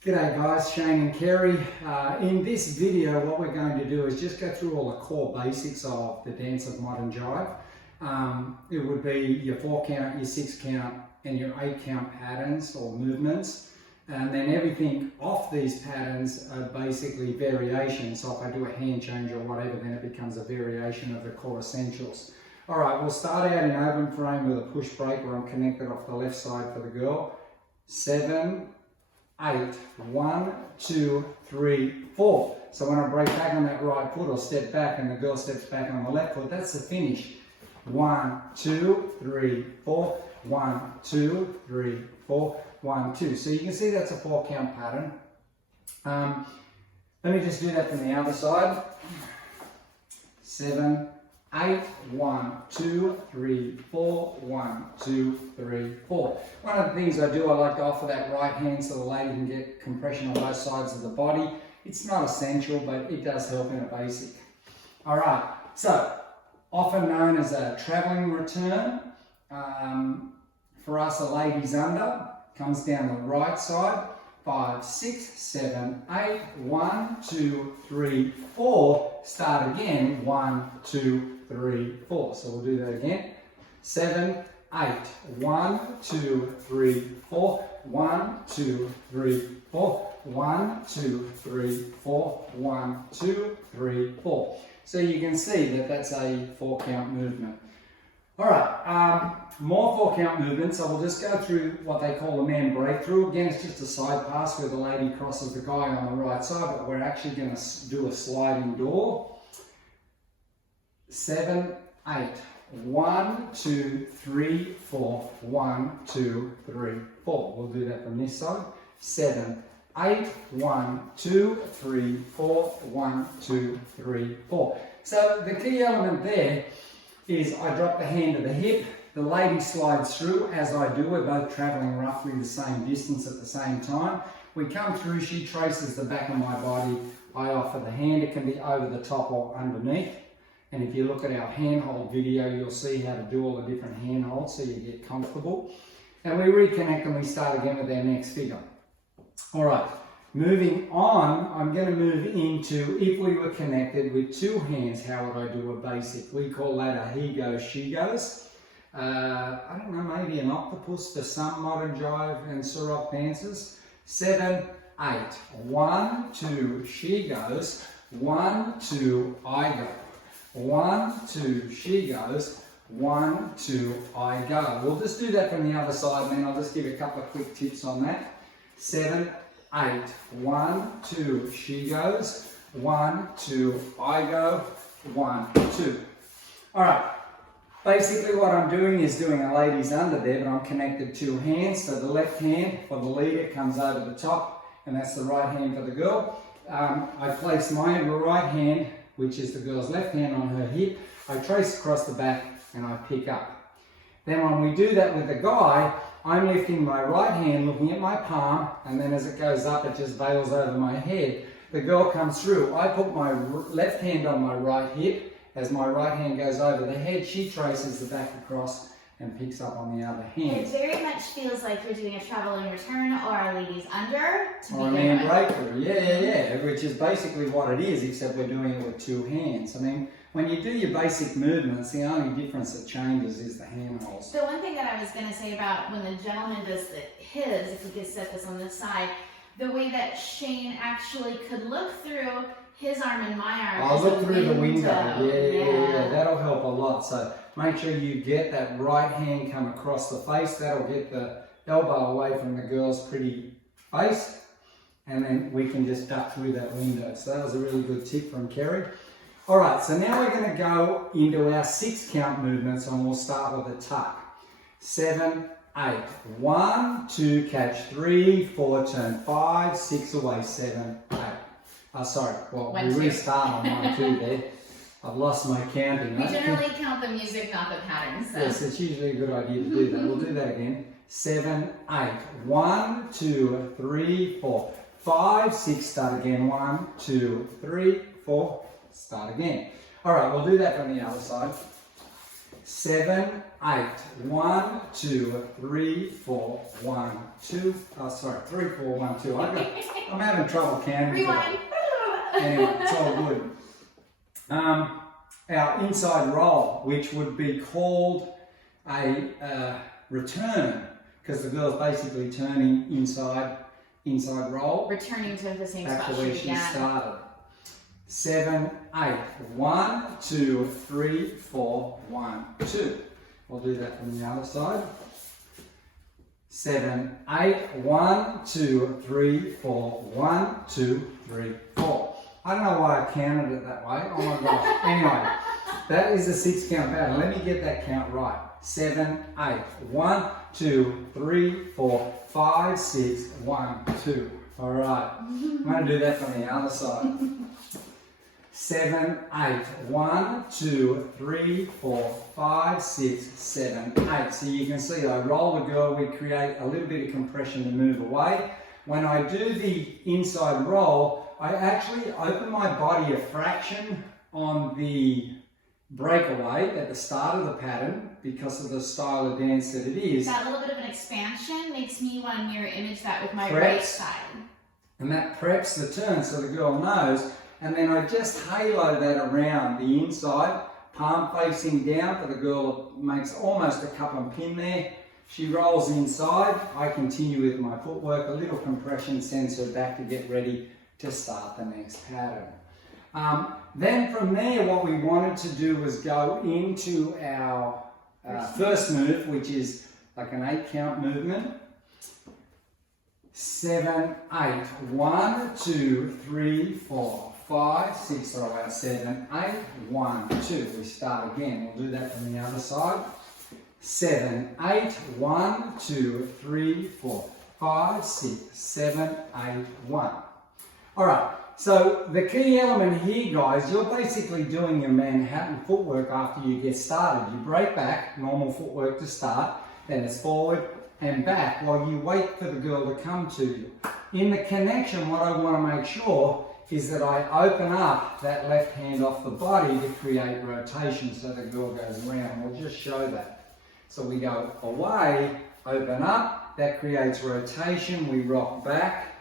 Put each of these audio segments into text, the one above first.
G'day guys, Shane and Kerry. In this video what we're going to do is just go through all the core basics of the dance of modern jive. It would be your 4 count, your 6 count and your 8 count patterns or movements, and then everything off these patterns are basically variations. So if I do a hand change or whatever, then it becomes a variation of the core essentials. Alright, we'll start out in open frame with a push break where I'm connected off the left side for the girl. 7, 8, 1, 2, 3, 4. So when I break back on that right foot or step back and the girl steps back on the left foot, that's the finish. 1, 2, 3, 4, 1, 2, 3, 4, 1, 2. So you can see that's a 4 count pattern. Let me just do that from the other side. 7, 8, 1, 2, 3, 4, 1, 2, 3, 4. One of the things I do, I like to offer that right hand so the lady can get compression on both sides of the body. It's not essential, but it does help in a basic. Alright, so often known as a travelling return. For us, a lady's under, comes down the right side. 5, 6, 7, 8, 1, 2, 3, 4. Start again. 1, 2, 3, 4. So we'll do that again. 7, 8, 1, 2, 3, 4. 1, 2, 3, 4. 1, 2, 3, 4. 1, 2, 3, 4. So you can see that that's a 4 count movement. Alright, more 4 count movements. So we'll just go through what they call a man breakthrough. Again, it's just a side pass where the lady crosses the guy on the right side, but we're actually going to do a sliding door. 7, 8, 1, 2, 3, 4, 1, 2, 3, 4. We'll do that from this side. 7, 8, 1, 2, 3, 4, 1, 2, 3, 4. So the key element there is I drop the hand to the hip, the lady slides through as I do. We're both travelling roughly the same distance at the same time. We come through, she traces the back of my body, I offer the hand. It can be over the top or underneath. And if you look at our handhold video, you'll see how to do all the different handholds so you get comfortable. And we reconnect and we start again with our next figure. Alright, moving on, I'm going to move into, if we were connected with 2 hands, how would I do a basic? We call that a he goes, she goes. I don't know, maybe an octopus for some modern jive and Ceroc dancers. 7, 8, 1, 2, she goes. 1, 2, I go. 1, 2, she goes. 1, 2, I go. We'll just do that from the other side, and then I'll just give a couple of quick tips on that. 7, 8, 1, 2, she goes. 1, 2, I go. 1, 2. Alright, basically what I'm doing is doing a lady's under there, but I'm connected 2 hands. So the left hand for the leader comes over the top, and that's the right hand for the girl. I place my right hand, which is the girl's left hand, on her hip. I trace across the back and I pick up. Then when we do that with the guy, I'm lifting my right hand, looking at my palm, and then as it goes up, it just veils over my head. The girl comes through. I put my left hand on my right hip. As my right hand goes over the head, she traces the back across and picks up on the other hand. It very much feels like you're doing a traveling return or a lady's under. Or a man breakthrough, yeah, which is basically what it is, except we're doing it with 2 hands. I mean, when you do your basic movements, the only difference that changes is the handholds. The one thing that I was going to say about when the gentleman does his, if we could set this on this side, the way that Shane actually could look through his arm and my arm. I'll look through the window. Yeah, that'll help a lot. So make sure you get that right hand come across the face. That'll get the elbow away from the girl's pretty face. And then we can just duck through that window. So that was a really good tip from Kerry. Alright, so now we're going to go into our 6 count movements, and we'll start with a tuck. 7, 8, 1, 2, catch 3, 4, turn 5, 6 away, 7, 8. We restart on 1, 2 there. I've lost my counting. We generally count the music, not the patterns. So. Yes, it's usually a good idea to do that. We'll do that again. 7, 8, 1, 2, 3, 4, 5, 6, start again. 1, 2, 3, 4, start again. Alright, we'll do that from the other side. 7, 8. 1, 2, 3, 4, 1, 2. Oh, sorry, 3, 4, 1, 2. I'm having trouble counting. Rewind. Anyway, it's all good. Our inside roll, which would be called a return, because the girl's basically turning inside roll. Returning to the same back spot to where she started. 7, 8. 1, 2, 3, 4, 1, 2. We'll do that from the other side. 7, 8. 1, 2, 3, 4. 1, 2, 3, 4. I don't know why I counted it that way. Oh my gosh. Anyway, that is a 6 count pattern. Let me get that count right. 7, 8. 1, 2, 3, 4, 5, 6, 1, 2. All right. I'm going to do that from the other side. 7, 8. 1, 2, 3, 4, 5, 6, 7, 8. So you can see I roll the girl, we create a little bit of compression to move away. When I do the inside roll, I actually open my body a fraction on the breakaway at the start of the pattern because of the style of dance that it is. That little bit of an expansion makes me want to mirror image that with my right side. And that preps the turn so the girl knows. And then I just halo that around the inside, palm facing down for the girl, makes almost a cup and pin there. She rolls inside, I continue with my footwork, a little compression sends her back to get ready to start the next pattern. Then from there, what we wanted to do was go into our first move, which is like an 8 count movement. 7, 8. 1, 2, 3, 4, 5, 6, throw out 7, 8, 1, 2. We start again. We'll do that from the other side. 7, 8, 1, 2, 3, 4, 5, 6, 7, 8, 1. All right, so the key element here, guys, you're basically doing your Manhattan footwork after you get started. You break back, normal footwork to start, then it's forward and back while you wait for the girl to come to you. In the connection, what I want to make sure is that I open up that left hand off the body to create rotation so the girl goes around. We'll just show that. So we go away, open up, that creates rotation, we rock back,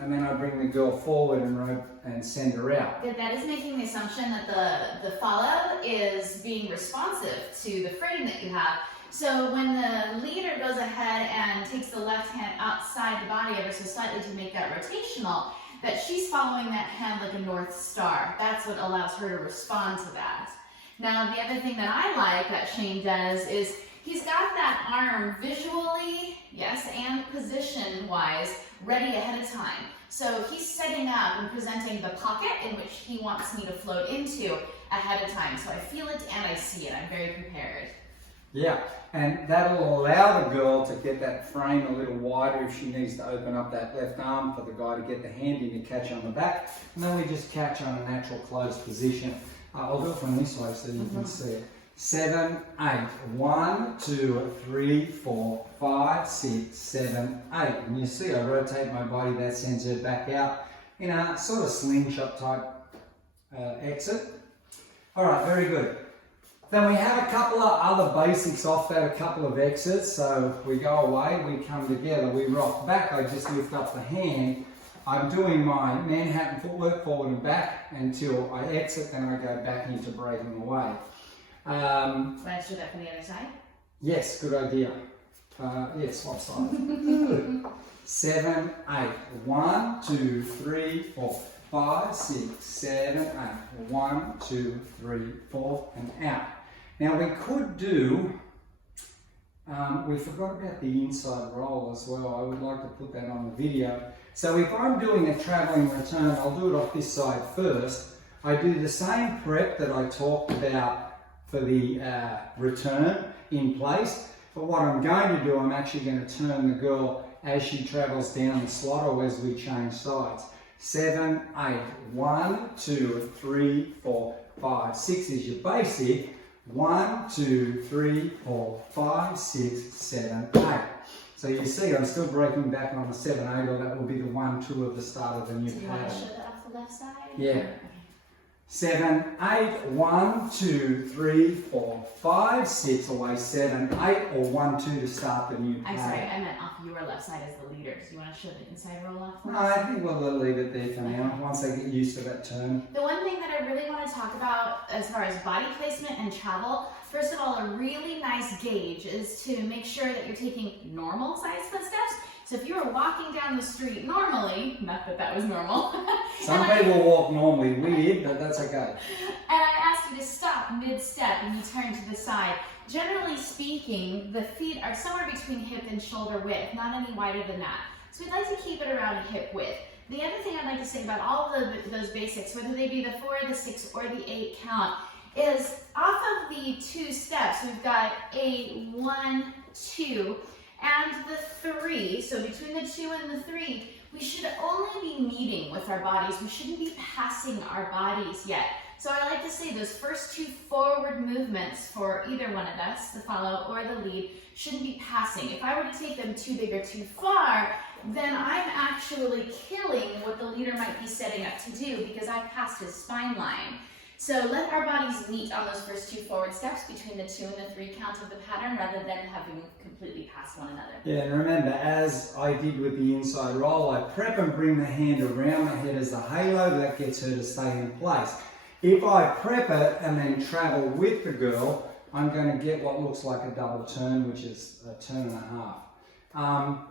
and then I bring the girl forward and send her out. That is making the assumption that the follow is being responsive to the frame that you have. So when the leader goes ahead and takes the left hand outside the body ever so slightly to make that rotational, that she's following that hand like a North Star. That's what allows her to respond to that. Now, the other thing that I like that Shane does is he's got that arm visually, yes, and position-wise ready ahead of time. So he's setting up and presenting the pocket in which he wants me to float into ahead of time. So I feel it and I see it. I'm very prepared. Yeah, and that'll allow the girl to get that frame a little wider if she needs to open up that left arm for the guy to get the hand in to catch on the back. And then we just catch on a natural closed position. I'll do it from this way so you can see it. 7, 8. 1, 2, 3, 4, 5, 6, 7, 8. And you see I rotate my body, that sends her back out in a sort of slingshot type exit. All right, very good. Then we have a couple of other basics off that, a couple of exits. So we go away, we come together, we rock back, I just lift up the hand. I'm doing my Manhattan footwork forward and back until I exit, then I go back into breaking away. Let's do that from the other side. Yes, good idea. Yes, swap side. 7, 8. 1, 2, 3, 4, 5, 6, 7, 8. 1, 2, 3, 4, and out. Now we could do, we forgot about the inside roll as well. I would like to put that on the video. So if I'm doing a traveling return, I'll do it off this side first. I do the same prep that I talked about for the return in place. But what I'm going to do, I'm actually going to turn the girl as she travels down the slot or as we change sides. 7, 8. 1, 2, 3, 4, 5, 6 is your basic. 1, 2, 3, 4, 5, 6, 7, 8. So you see I'm still breaking back on the 7, 8, or that will be the 1, 2 of the start of the new pattern. Do you want to show that off the left side? Yeah. 7, 8, 1, 2, 3, 4, 5, 6, away 7, 8, or 1, 2 to start the new I'm pattern. sorry, I meant off your left side as the leader. Do you want to show the inside roll off? No, I think we'll leave it there for now, once they get used to that turn. The one thing that I really want to talk about as far as body placement and travel, first of all, a really nice gauge is to make sure that you're taking normal size footsteps. So if you were walking down the street normally, not that that was normal. Some people walk normally weird, but that's okay. And I asked you to stop mid-step and you turn to the side. Generally speaking, the feet are somewhere between hip and shoulder width, not any wider than that. So we'd like to keep it around hip width. The other thing I'd like to say about all of those basics, whether they be the 4, the 6, or the 8 count, is off of the 2 steps, we've got a 1, 2, and the 3. So between the 2 and the 3, we should only be meeting with our bodies. We shouldn't be passing our bodies yet. So I like to say those first 2 forward movements for either one of us, the follow or the lead, shouldn't be passing. If I were to take them too big or too far, then I'm actually killing what the leader might be setting up to do because I've passed his spine line. So let our bodies meet on those first 2 forward steps between the 2 and the 3 count of the pattern rather than having completely pass one another. Yeah, and remember, as I did with the inside roll, I prep and bring the hand around the head as a halo. That gets her to stay in place. If I prep it and then travel with the girl, I'm going to get what looks like a double turn, which is a turn and a half.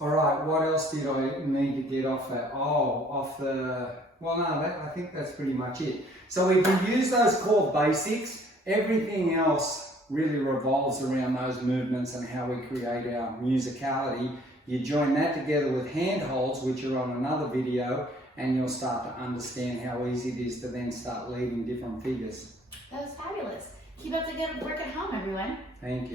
All right, what else did I need to get off that? Oh, off the... Well, no, I think that's pretty much it. So we can use those core basics. Everything else really revolves around those movements and how we create our musicality. You join that together with hand holds, which are on another video, and you'll start to understand how easy it is to then start leading different figures. That was fabulous. Keep up the good work at home, everyone. Thank you.